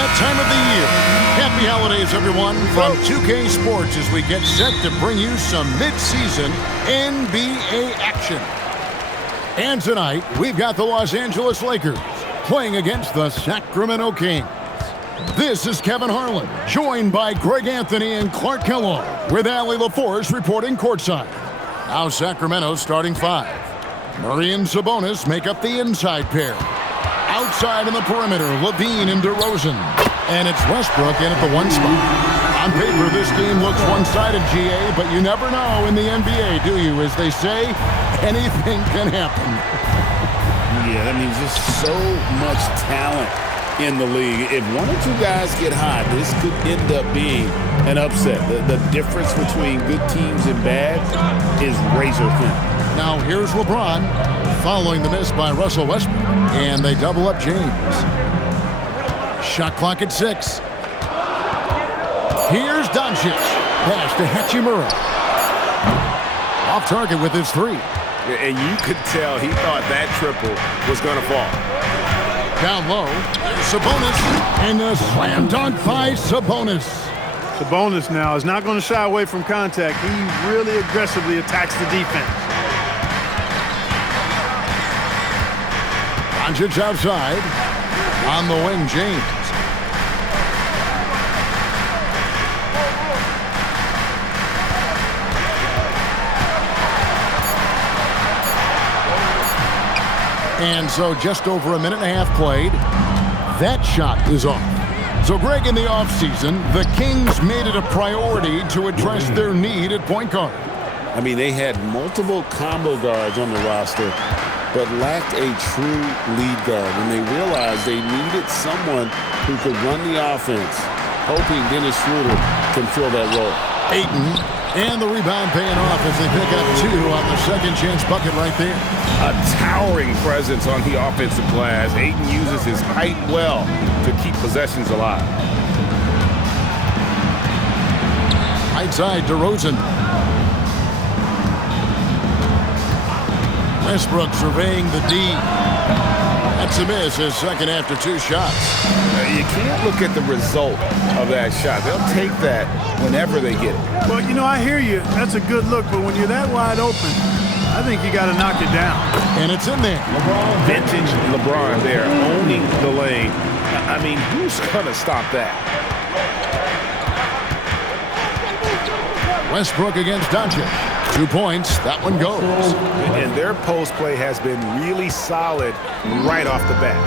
that time of the year. Happy holidays, everyone, from 2K Sports as we get set to bring you some mid-season NBA action. And tonight, we've got the Los Angeles Lakers playing against the Sacramento Kings. This is Kevin Harlan, joined by Greg Anthony and Clark Kellogg, with Allie LaForce reporting courtside. Now Sacramento's starting five. Murray and Sabonis make up the inside pair. Outside in the perimeter, Levine and DeRozan. And it's Westbrook in at the one spot. On paper, this game looks one-sided, GA, but you never know in the NBA, do you? As they say, anything can happen. Yeah, that means there's so much talent in the league. If one or two guys get hot, this could end up being an upset. The difference between good teams and bad is razor thin. Now here's LeBron following the miss by Russell Westbrook, and they double up James. Shot clock at 6. Here's Doncic. Pass to Hachimura. Off target with his three. And you could tell he thought that triple was going to fall. Down low, Sabonis, and a slam dunk by Sabonis. Sabonis now is not going to shy away from contact. He really aggressively attacks the defense. Doncic outside. On the wing, James. And so just over a minute and a half played. That shot is off. So, Greg, in the offseason, the Kings made it a priority to address their need at point guard. I mean, they had multiple combo guards on the roster, but lacked a true lead guard. And they realized they needed someone who could run the offense, hoping Dennis Schroeder can fill that role. Ayton, and the rebound paying off as they pick up two on the second chance bucket right there. A towering presence on the offensive glass. Ayton uses his height well to keep possessions alive. Right side, DeRozan. Westbrook surveying the D. That's a miss, his second after two shots. You can't look at the result of that shot. They'll take that whenever they get it. Well, you know, I hear you. That's a good look, but when you're that wide open, I think you got to knock it down. And it's in there. Vintage LeBron there, owning the lane. I mean, who's going to stop that? Westbrook against Doncic. 2 points. That one goes. And their post play has been really solid right off the bat.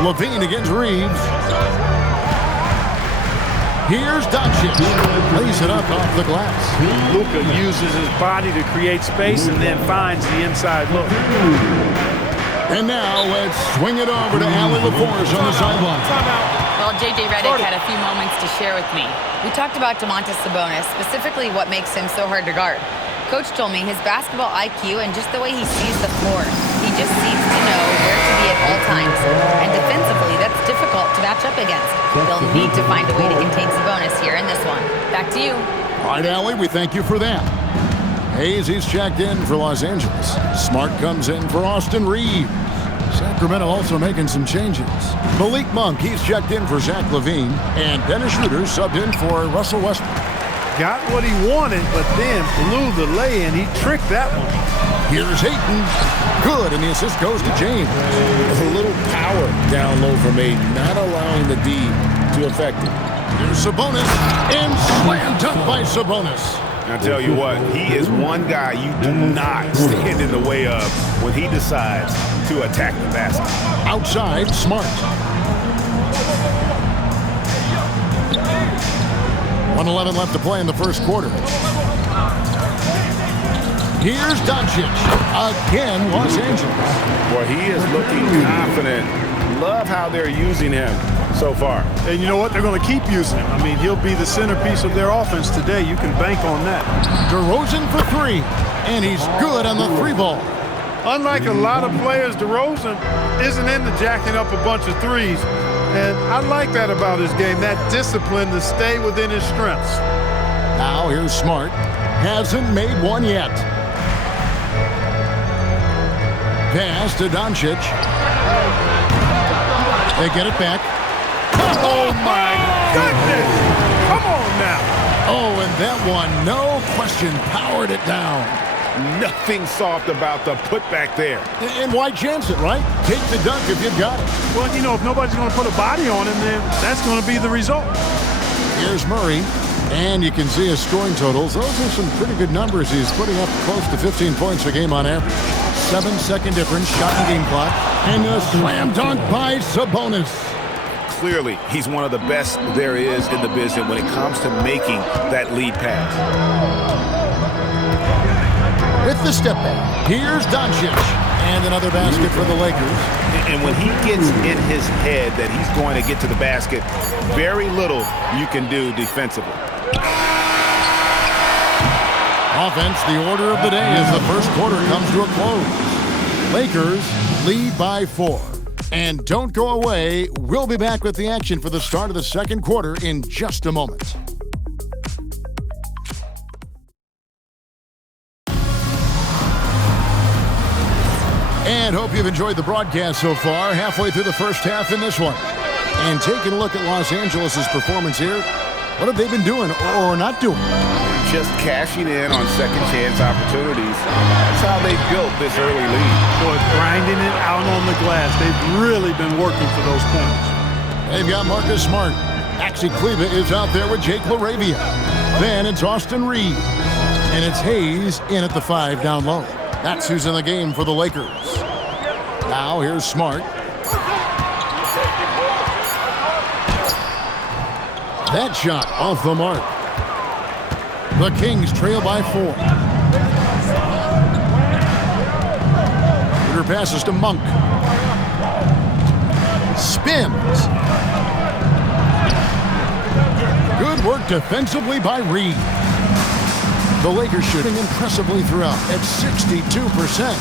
Levine against Reeves. Here's Doncic. Lays it up off the glass. Luka uses his body to create space and then finds the inside look. And now let's swing it over to Allie LaForce on the sideline. Well, J.J. Redick had a few moments to share with me. We talked about Domantas Sabonis, specifically what makes him so hard to guard. Coach told me his basketball IQ and just the way he sees the floor. He just seems to know where to be at all times. And defensively, that's difficult to match up against. They'll need to find a way to contain Sabonis here in this one. Back to you. All right, Allie, we thank you for that. Hayes, he's checked in for Los Angeles. Smart comes in for Austin Reeves. Sacramento also making some changes. Malik Monk, he's checked in for Zach LaVine. And Dennis Schroeder subbed in for Russell Westbrook. Got what he wanted, but then blew the lay-in. He tricked that one. Here's Ayton. Good, and the assist goes to James. A little power down low from Ayton, not allowing the D to affect him. Here's Sabonis, and slam dunk by Sabonis. I'll tell you what, he is one guy you do not stand in the way of when he decides to attack the basket. Outside, Smart. 1:11 left to play in the first quarter. Here's Doncic. Again, Los Angeles. Boy, he is looking confident. Love how they're using him so far. And you know what? They're going to keep using him. I mean, he'll be the centerpiece of their offense today. You can bank on that. DeRozan for three, and he's good on the three ball. Unlike a lot of players, DeRozan isn't into jacking up a bunch of threes. And I like that about his game, that discipline to stay within his strengths. Now here's Smart. Hasn't made one yet. Pass to Doncic. They get it back. Oh, my goodness. Come on now. Oh, and that one, no question, powered it down. Nothing soft about the putback there. And why chance it, right? Take the dunk if you've got it. Well, you know, if nobody's going to put a body on him, then that's going to be the result. Here's Murray, and you can see his scoring totals. Those are some pretty good numbers. He's putting up close to 15 points a game on average. 7-second difference, shot and game clock, and a slam dunk by Sabonis. Clearly, he's one of the best there is in the business when it comes to making that lead pass. With the step back, here's Doncic, and another basket for the Lakers. And when he gets in his head that he's going to get to the basket, very little you can do defensively. Offense, the order of the day as the first quarter comes to a close. Lakers lead by 4. And don't go away. We'll be back with the action for the start of the second quarter in just a moment. And hope you've enjoyed the broadcast so far, halfway through the first half in this one. And taking a look at Los Angeles' performance here, what have they been doing or not doing? Just cashing in on second chance opportunities. That's how they built this early lead. Boy, grinding it out on the glass. They've really been working for those points. They've got Marcus Smart. Maxi Kleba is out there with Jake LaRavia. Then it's Austin Reeves. And it's Hayes in at the 5 down low. That's who's in the game for the Lakers. Now here's Smart. That shot off the mark. The Kings trail by 4. Peter passes to Monk. Spins. Good work defensively by Reed. The Lakers shooting impressively throughout at 62%.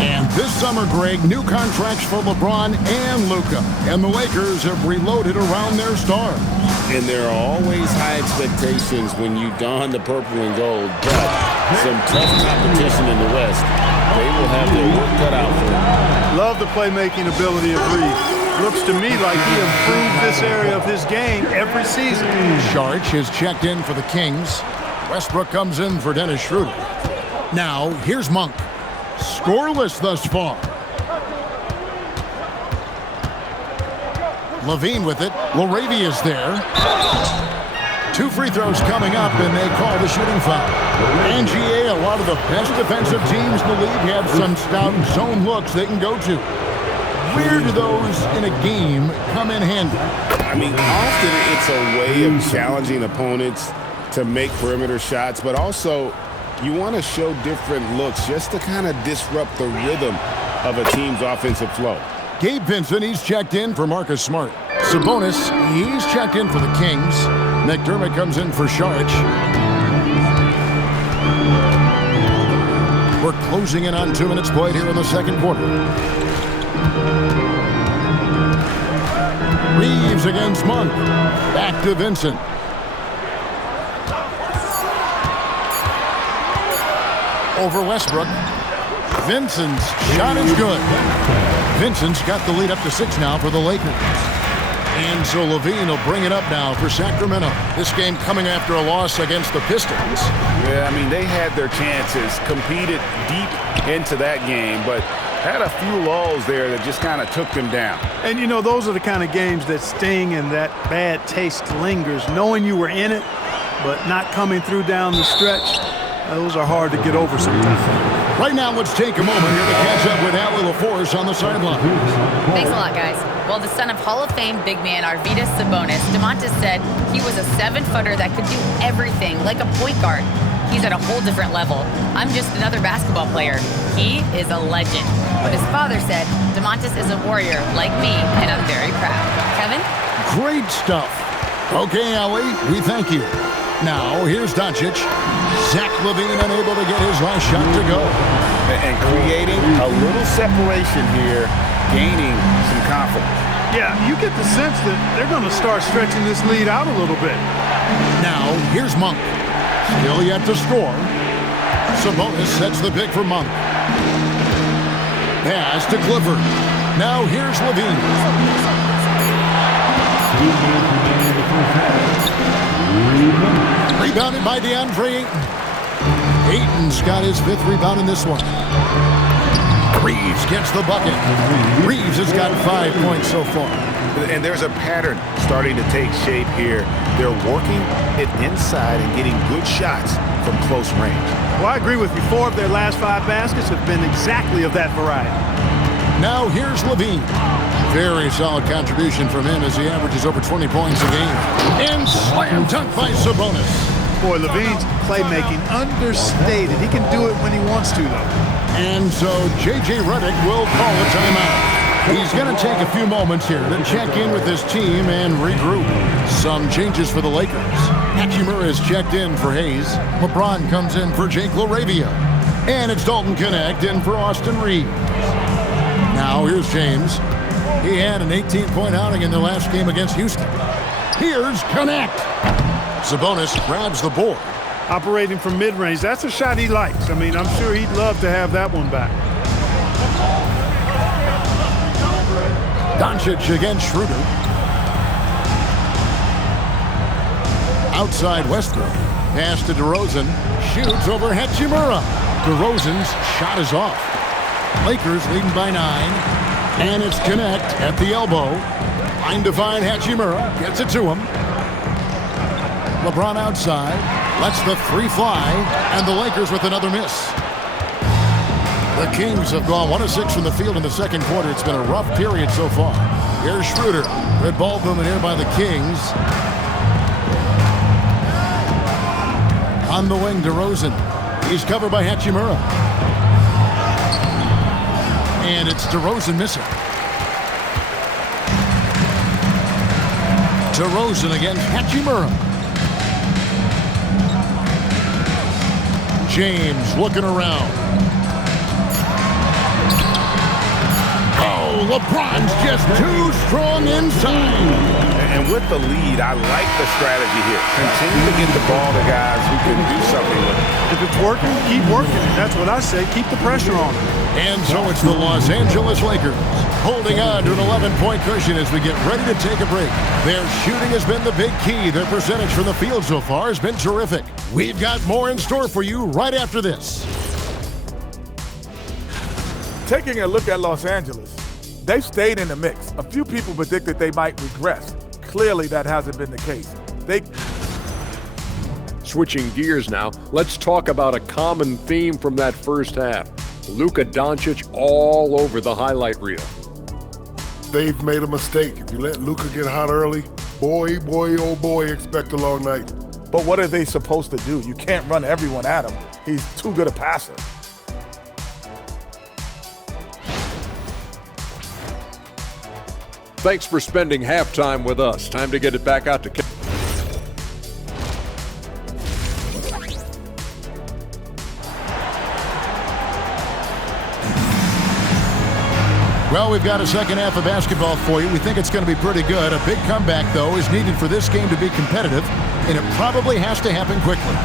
And this summer, Greg, new contracts for LeBron and Luka. And the Lakers have reloaded around their stars. And there are always high expectations when you don the purple and gold, but some tough competition in the West. They will have their work cut out for them. Love the playmaking ability of Reed. Looks to me like he improved this area of his game every season. Sharch is checked in for the Kings. Westbrook comes in for Dennis Schroeder. Now, here's Monk. Scoreless thus far. Levine with it. LaRavia's there. 2 free throws coming up, and they call the shooting foul. NGA, a lot of the best defensive teams in the league have some stout zone looks they can go to. Where do those in a game come in handy? I mean, often it's a way of challenging opponents to make perimeter shots, but also you want to show different looks just to kind of disrupt the rhythm of a team's offensive flow. Gabe Vincent, he's checked in for Marcus Smart. Sabonis, he's checked in for the Kings. McDermott comes in for Sharch. We're closing in on 2 minutes played here in the second quarter. Reeves against Monk. Back to Vincent. Over Westbrook. Vincent's shot is good. Vincent's got the lead up to 6 now for the Lakers. And so Levine will bring it up now for Sacramento. This game coming after a loss against the Pistons. Yeah, I mean, they had their chances, competed deep into that game, but had a few lulls there that just kind of took them down. And, you know, those are the kind of games that sting and that bad taste lingers. Knowing you were in it, but not coming through down the stretch, those are hard to get over sometimes. Right now, let's take a moment here to catch up with Allie LaForce on the sideline. Thanks a lot, guys. Well, the son of Hall of Fame big man Arvydas Sabonis, DeMontis said he was a 7-footer that could do everything, like a point guard. He's at a whole different level. I'm just another basketball player. He is a legend. But his father said DeMontis is a warrior like me, and I'm very proud. Kevin? Great stuff. Okay, Allie, we thank you. Now, here's Doncic. Zach LaVine unable to get his last shot to go. And creating a little separation here, gaining some confidence. Yeah, you get the sense that they're going to start stretching this lead out a little bit. Now, here's Monk. Still yet to score. Sabonis sets the pick for Monk. Pass to Clifford. Now here's Levine. Rebounded by DeAndre Ayton. Ayton's got his 5th rebound in this one. Reeves gets the bucket. Reeves has got 5 points so far. And there's a pattern starting to take shape here. They're working it inside and getting good shots from close range. Well, I agree with you. 4 of their last 5 baskets have been exactly of that variety. Now here's Levine. Very solid contribution from him as he averages over 20 points a game. And slam dunk by Sabonis. Boy, Levine's playmaking understated. He can do it when he wants to, though. And so J.J. Redick will call a timeout. He's going to take a few moments here to check in with his team and regroup. Some changes for the Lakers. Hachimura is checked in for Hayes. LeBron comes in for Jake LaRavia. And it's Dalton Connect in for Austin Reeves. Now here's James. He had an 18-point outing in their last game against Houston. Here's Connect. Sabonis grabs the board. Operating from mid-range, that's a shot he likes. I mean, I'm sure he'd love to have that one back. Doncic against Schroeder. Outside Westbrook. Pass to DeRozan. Shoots over Hachimura. DeRozan's shot is off. Lakers leading by 9. And it's Connect at the elbow. Line to find Hachimura. Gets it to him. LeBron outside. Lets the 3 fly. And the Lakers with another miss. The Kings have gone 1 of 6 from the field in the second quarter. It's been a rough period so far. Here's Schroeder. Good ball movement here by the Kings. On the wing, DeRozan. He's covered by Hachimura. And it's DeRozan missing. DeRozan against Hachimura. James looking around. Oh, LeBron's just too strong inside. And with the lead, I like the strategy here. Continue to get the ball to guys who can do something with it. If it's working, keep working. That's what I say. Keep the pressure on them. And so it's the Los Angeles Lakers holding on to an 11-point cushion as we get ready to take a break. Their shooting has been the big key. Their percentage from the field so far has been terrific. We've got more in store for you right after this. Taking a look at Los Angeles, they've stayed in the mix. A few people predicted they might regress. Clearly, that hasn't been the case. Switching gears now, let's talk about a common theme from that first half. Luka Doncic all over the highlight reel. They've made a mistake. If you let Luka get hot early, boy, oh boy, expect a long night. But what are they supposed to do? You can't run everyone at him. He's too good a passer. Thanks for spending halftime with us. Time to get it back out to... Well, we've got a second half of basketball for you. We think it's going to be pretty good. A big comeback, though, is needed for this game to be competitive, and it probably has to happen quickly.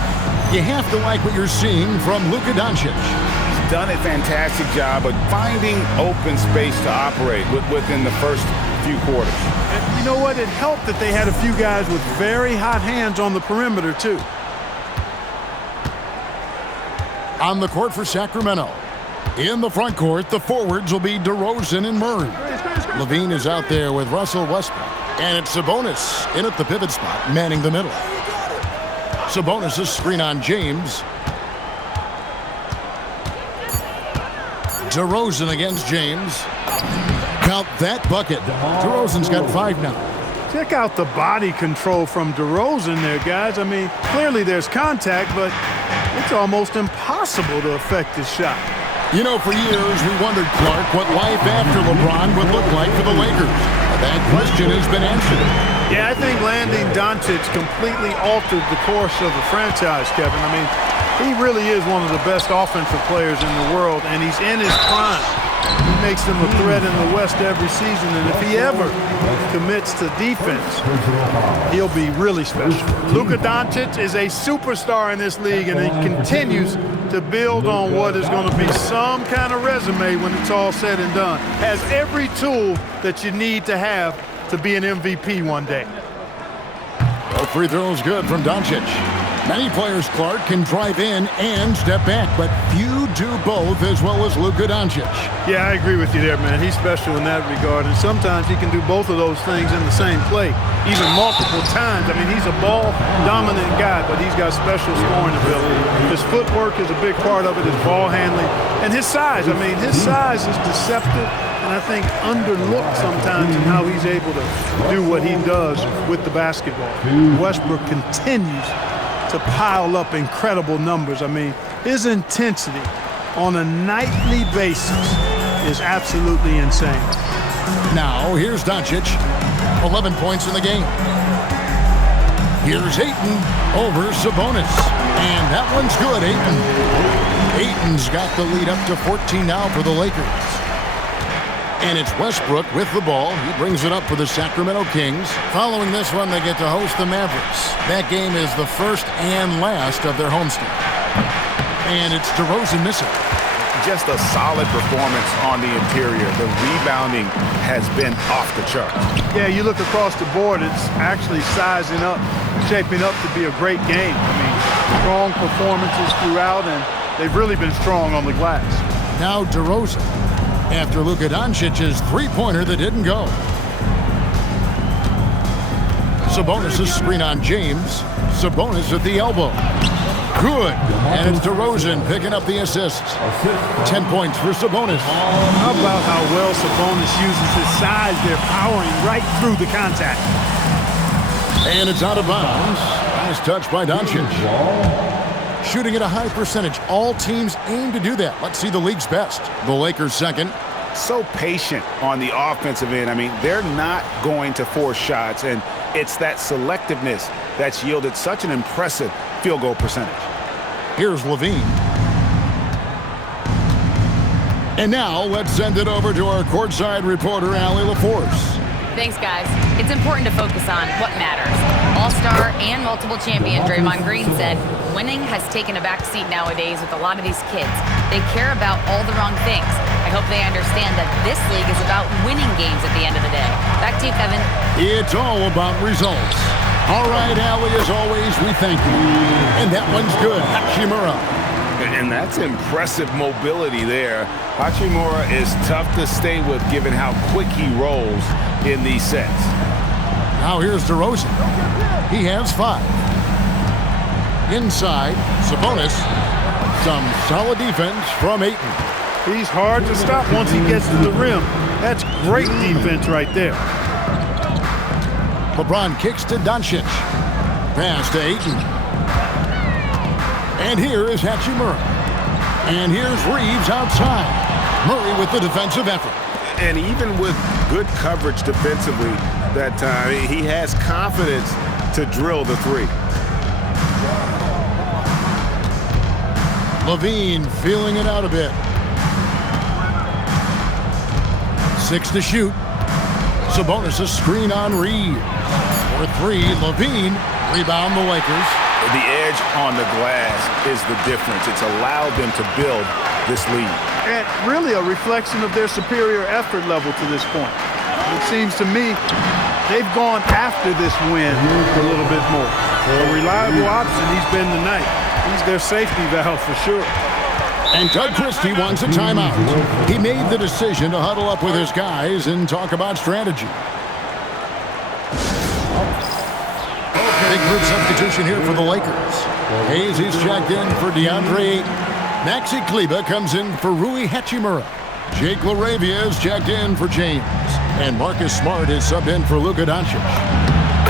You have to like what you're seeing from Luka Doncic. He's done a fantastic job of finding open space to operate within the first few quarters. And you know what? It helped that they had a few guys with very hot hands on the perimeter, too. On the court for Sacramento. In the front court, the forwards will be DeRozan and Murray. Levine is out there with Russell Westbrook. And it's Sabonis in at the pivot spot, manning the middle. Sabonis' screen on James. DeRozan against James. Count that bucket. DeRozan's got 5 now. Check out the body control from DeRozan there, guys. I mean, clearly there's contact, but it's almost impossible to affect his shot. You know, for years we wondered, Clark, what life after LeBron would look like for the Lakers. That question has been answered. Yeah, I think landing Doncic completely altered the course of the franchise, Kevin. I mean, he really is one of the best offensive players in the world, and he's in his prime. He makes them a threat in the West every season, and if he ever commits to defense, he'll be really special. Luka Doncic is a superstar in this league, and he continues to build on what is going to be some kind of resume when it's all said and done. Has every tool that you need to have to be an MVP one day. A free throw is good from Doncic. Many players, Clark, can drive in and step back, but few do both as well as Luka Doncic. Yeah, I agree with you there, man. He's special in that regard, and sometimes he can do both of those things in the same play, even multiple times. I mean, he's a ball-dominant guy, but he's got special scoring ability. His footwork is a big part of it, his ball handling, and his size. I mean, his size is deceptive, and I think underlooked sometimes in how he's able to do what he does with the basketball. Westbrook continues to pile up incredible numbers. I mean, his intensity on a nightly basis is absolutely insane. Now, here's Doncic. 11 points in the game. Here's Ayton over Sabonis. And that one's good, Ayton. Ayton's got the lead up to 14 now for the Lakers. And it's Westbrook with the ball. He brings it up for the Sacramento Kings. Following this one, they get to host the Mavericks. That game is the first and last of their homestand. And it's DeRozan missing. Just a solid performance on the interior. The rebounding has been off the charts. Yeah, you look across the board, it's actually sizing up, shaping up to be a great game. I mean, strong performances throughout, and they've really been strong on the glass. Now DeRozan, after Luka Doncic's three-pointer that didn't go. Sabonis' screen on James. Sabonis at the elbow. Good. And it's DeRozan picking up the assist. 10 points for Sabonis. How about how well Sabonis uses his size? They're powering right through the contact. And it's out of bounds. Nice touch by Doncic. Shooting at a high percentage. All teams aim to do that. Let's see the league's best. The Lakers second. So patient on the offensive end. I mean, they're not going to force shots, and it's that selectiveness that's yielded such an impressive field goal percentage. Here's Levine. And now let's send it over to our courtside reporter, Allie LaForce. Thanks, guys. It's important to focus on what matters. All-star and multiple champion Draymond Green said, winning has taken a back seat nowadays with a lot of these kids. They care about all the wrong things. I hope they understand that this league is about winning games at the end of the day. Back to you, Kevin. It's all about results. All right, Allie, as always, we thank you. And that one's good. Hachimura. And that's impressive mobility there. Hachimura is tough to stay with given how quick he rolls in these sets. Now here's DeRozan. He has 5. Inside, Sabonis. Some solid defense from Ayton. He's hard to stop once he gets to the rim. That's great defense right there. LeBron kicks to Doncic. Pass to Ayton. And here is Hachimura. And here's Reeves outside. Murray with the defensive effort. And even with good coverage defensively that time, he has confidence to drill the three. Levine feeling it out a bit. 6 to shoot. Sabonis a screen on Reed. For 3, Levine. Rebound the Lakers. The edge on the glass is the difference. It's allowed them to build this lead. And really a reflection of their superior effort level to this point. It seems to me they've gone after this win a little bit more. A reliable option he's been tonight. He's their safety valve for sure. And Doug Christie wants a timeout. He made the decision to huddle up with his guys and talk about strategy. Big group substitution here for the Lakers. Hayes is checked in for DeAndre Ayton. Maxi Kleber comes in for Rui Hachimura. Jake LaRavia is checked in for James. And Marcus Smart is subbed in for Luka Doncic.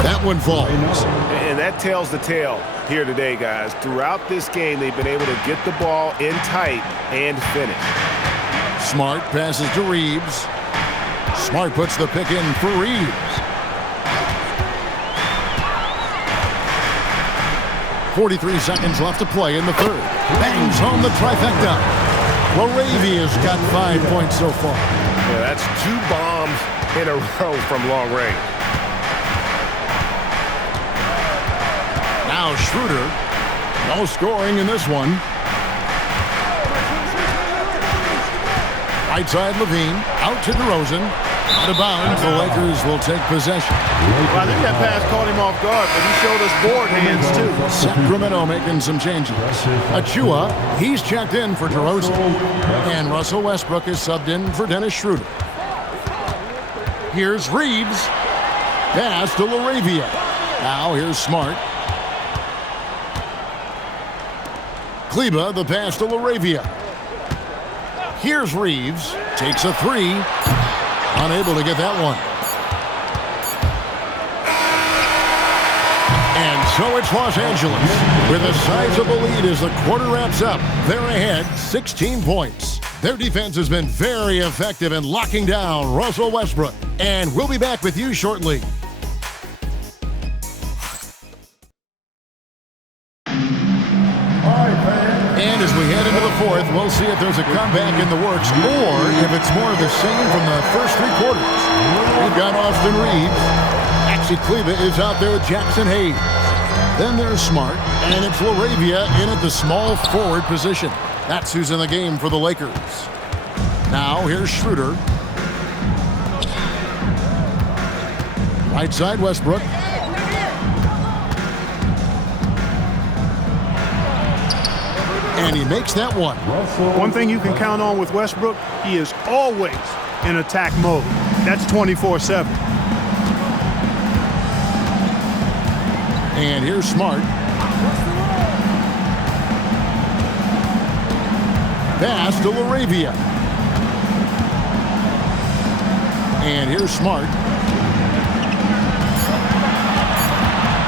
That one falls. And that tells the tale here today, guys. Throughout this game, they've been able to get the ball in tight and finish. Smart passes to Reeves. Smart puts the pick in for Reeves. 43 seconds left to play in the third. Bangs home the trifecta. LaRavia's got 5 points so far. Yeah, that's 2 bombs in a row from long range. Now Schroeder. No scoring in this one. Right side Levine. Out to DeRozan. Out of bounds, the Lakers will take possession. Well, I think that pass caught him off guard, but he showed us board hands, too. Sacramento making some changes. Achua, he's checked in for DeRozan. And Russell Westbrook is subbed in for Dennis Schroeder. Here's Reeves. Pass to LaRavia. Now here's Smart. Kleba, the pass to LaRavia. Here's Reeves. Takes a three. Unable to get that one. And so it's Los Angeles with a sizable lead as the quarter wraps up. They're ahead 16 points. Their defense has been very effective in locking down Russell Westbrook. And we'll be back with you shortly. And as we head into the fourth, we'll see if there's a comeback in the works or if it's more of the same from the first three quarters. We've got Austin Reeves. Maxi Kleba is out there with Jackson Hayes. Then there's Smart, and it's LaRavia in at the small forward position. That's who's in the game for the Lakers. Now here's Schroeder. Right side Westbrook. And he makes that one. One thing you can count on with Westbrook, he is always in attack mode. That's 24/7. And here's Smart. Pass to LaRavia. And here's Smart.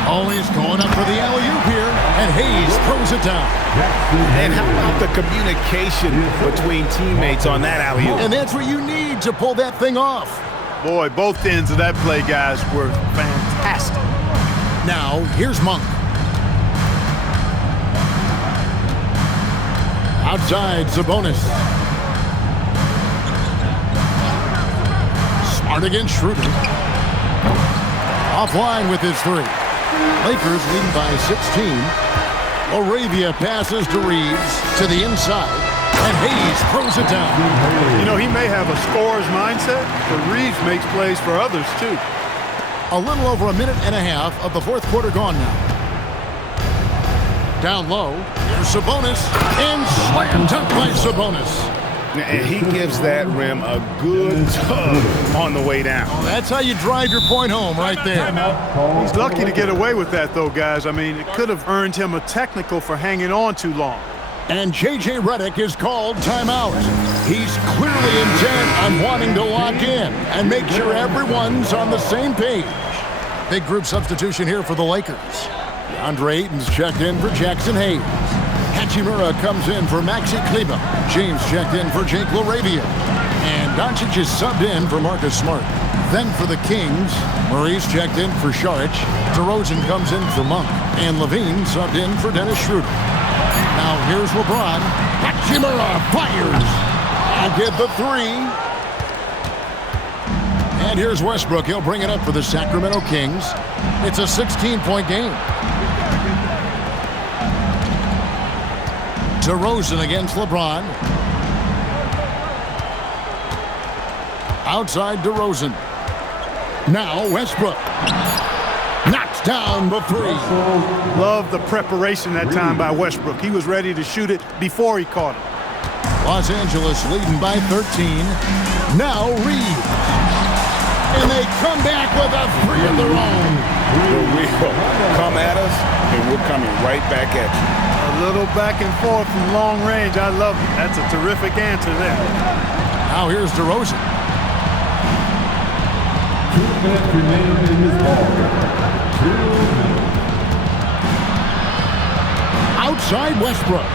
Oh, he's going up for the alley-oop here, and Hayes throws it down. And how about the communication between teammates on that alley-oop? And that's what you need to pull that thing off. Boy, both ends of that play, guys, were fantastic. Now, here's Monk. Outside, Sabonis. Smart against Schroeder. Offline with his three. Lakers leading by 16. LaRavia passes to Reeves to the inside, and Hayes throws it down. You know, he may have a scorer's mindset, but Reeves makes plays for others, too. A little over a minute and a half of the fourth quarter gone now. Down low, here's Sabonis, and slam dunk by Sabonis. And he gives that rim a good tug on the way down. Oh, that's how you drive your point home right there. He's lucky to get away with that, though, guys. I mean, it could have earned him a technical for hanging on too long. And J.J. Redick is called timeout. He's clearly intent on wanting to lock in and make sure everyone's on the same page. Big group substitution here for the Lakers. DeAndre Ayton's checked in for Jackson Hayes. Hachimura comes in for Maxi Kleba. James checked in for Jake LaRavia. And Doncic is subbed in for Marcus Smart. Then for the Kings, Murray's checked in for Šarić. DeRozan comes in for Monk. And Levine subbed in for Dennis Schroeder. Now here's LeBron. Hachimura fires. And get the three. And here's Westbrook. He'll bring it up for the Sacramento Kings. It's a 16-point game. DeRozan against LeBron. Outside DeRozan. Now Westbrook. Knocks down the three. Love the preparation that time by Westbrook. He was ready to shoot it before he caught it. Los Angeles leading by 13. Now Reeves. And they come back with a three of their own. We'll come at us, and we're coming right back at you. A little back and forth from long range. I love it. That's a terrific answer there. Now here's DeRozan. 2 minutes remaining in this ball. 2 minutes. Outside Westbrook.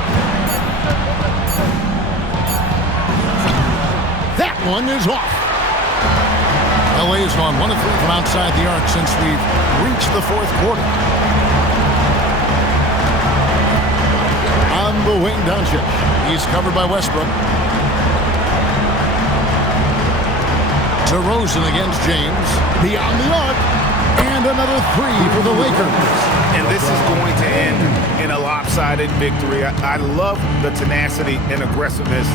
That one is off. LA has gone 1 of 3 from outside the arc since we've reached the fourth quarter. On the wing, Doncic. He's covered by Westbrook. DeRozan against James. Beyond the arc. And another three for the Lakers. And this is going to end in a lopsided victory. I love the tenacity and aggressiveness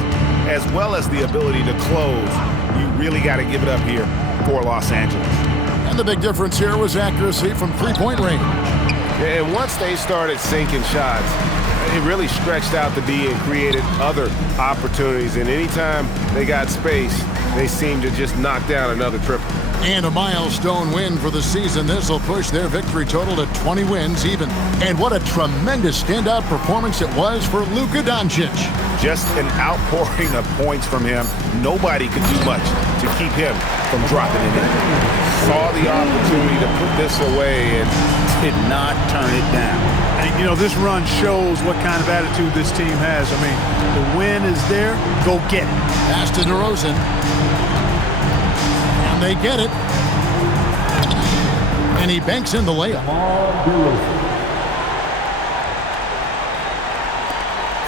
as well as the ability to close. You really got to give it up here for Los Angeles. And the big difference here was accuracy from three-point range. And once they started sinking shots, it really stretched out the D and created other opportunities. And anytime they got space, they seemed to just knock down another triple. And a milestone win for the season. This will push their victory total to 20 wins even. And what a tremendous standout performance it was for Luka Doncic. Just an outpouring of points from him. Nobody could do much to keep him from dropping it in. Saw the opportunity to put this away and did not turn it down. And, you know, this run shows what kind of attitude this team has. I mean, the win is there. Go get it. Pass to DeRozan. And they get it. And he banks in the layup.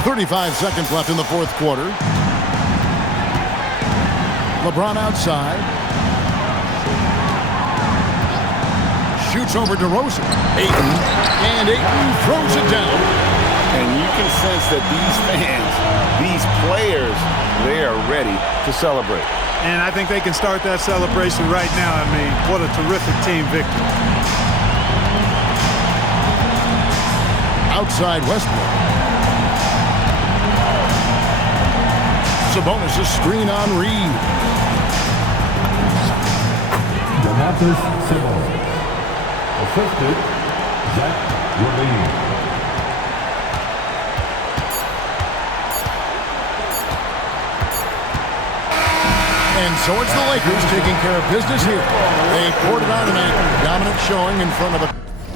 35 seconds left in the fourth quarter. LeBron outside. Shoots over DeRozan. Ayton. And Ayton throws it down. And you can sense that these fans, these players, they are ready to celebrate. And I think they can start that celebration right now. I mean, what a terrific team victory. Outside Westbrook. Sabonis' screen on Reed. Donatas Sabonis. Assisted, Zach Levine. And so it's the Lakers taking care of business here. They poured it on tonight. Dominant showing in front of a